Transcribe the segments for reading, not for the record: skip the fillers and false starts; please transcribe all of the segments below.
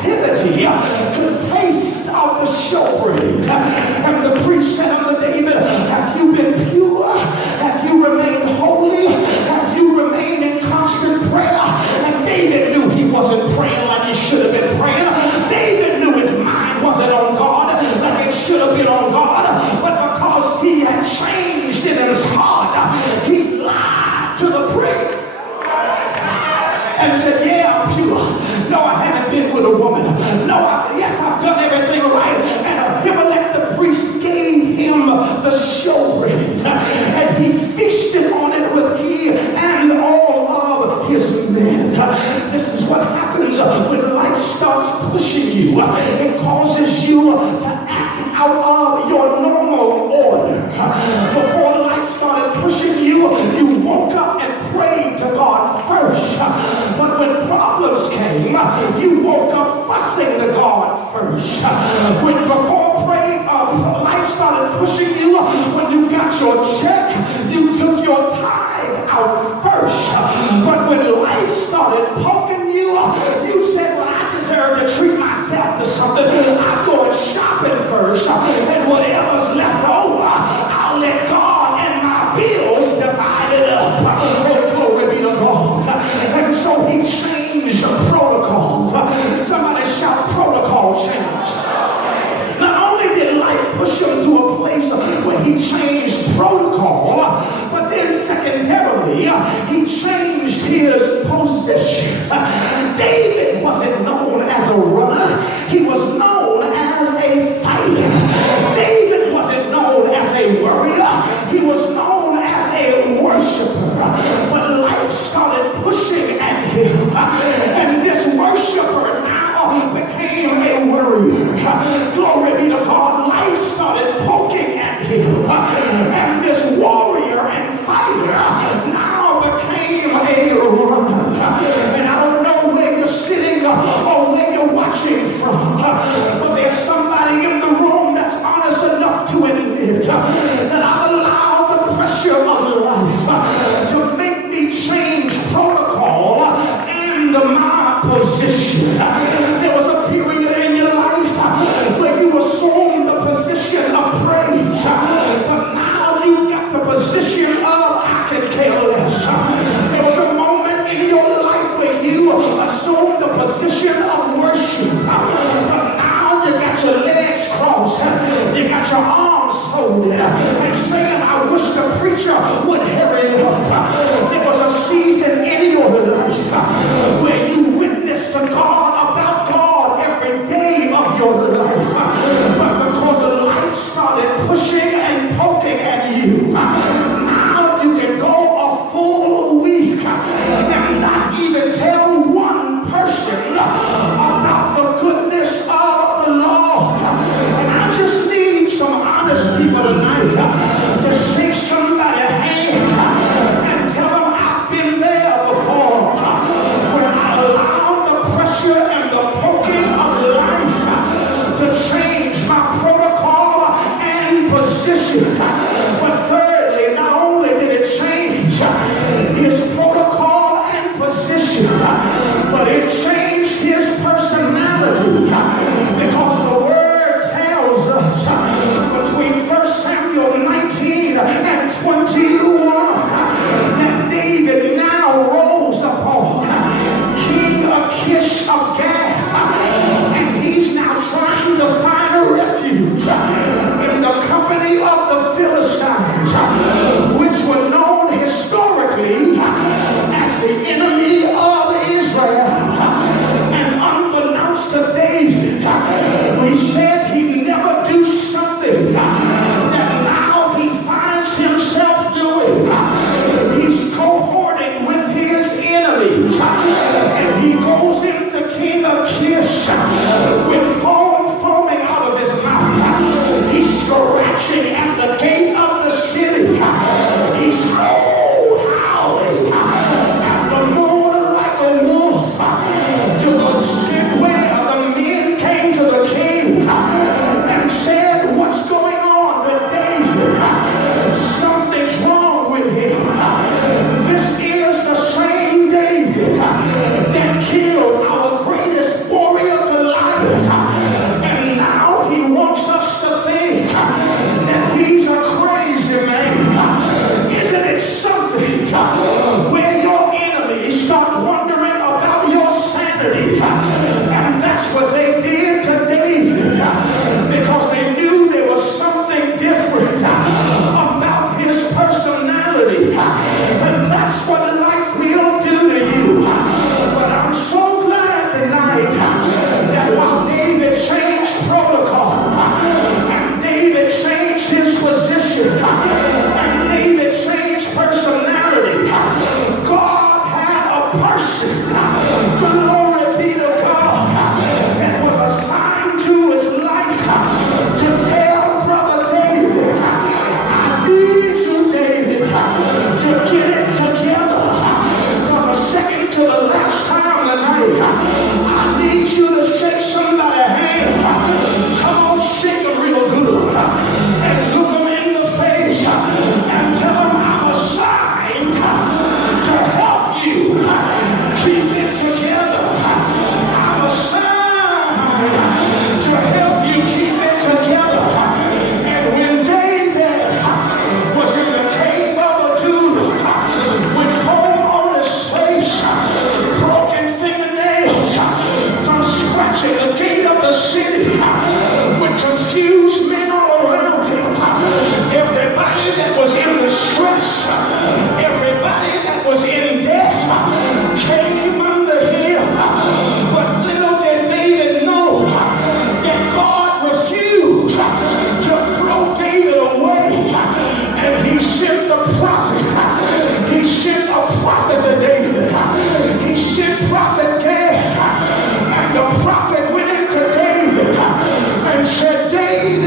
captivity could taste of the showbread. And the priest said unto David, have you been pure? Have you remained holy? Have you remained in constant prayer? And David knew he wasn't praying like he should have been praying. David knew his mind wasn't on God like it should have been on God. But because he had changed in his heart, he's lied to the priest and said, yeah, I'm pure. No, I haven't been with a woman. No, yes, I've done everything right. And Abimelech the priest gave him the showbread, and he feasted on it with he and all of his men. This is what happens when life starts pushing you. It causes you to act out of your normal order. Before life started pushing you, you woke up and prayed to God first. But when problems came, you woke up fussing to God first. When before praying, life started pushing you, when you got your check, you took your tithe out first. But when life started poking you, you said, well, I deserve to treat myself to something. I'm going shopping first, and whatever's left over, I'll let God and my bills divide it up. Oh, glory be to God. And so he changed protocol. Somebody shout protocol change. Not only did life push him to a place where he changed protocol, but then secondarily, he changed his position. David wasn't known as a runner. He was known as a fighter. David wasn't known as a warrior. He was known as a worshiper. But life started pushing at him. And this worshiper now became a warrior. Glory be to God. Life started poking at him. And this warrior and fighter now became a runner. And I don't know where you're sitting or where you're watching from, but there's somebody in the room that's honest enough to admit that I've allowed the pressure of life to make me change protocol and my position. There was a period in your life where you assumed the position of praise, but now you got the position of I can care less. There was a moment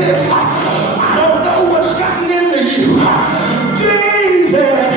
this. I don't know what's gotten into you. Jesus.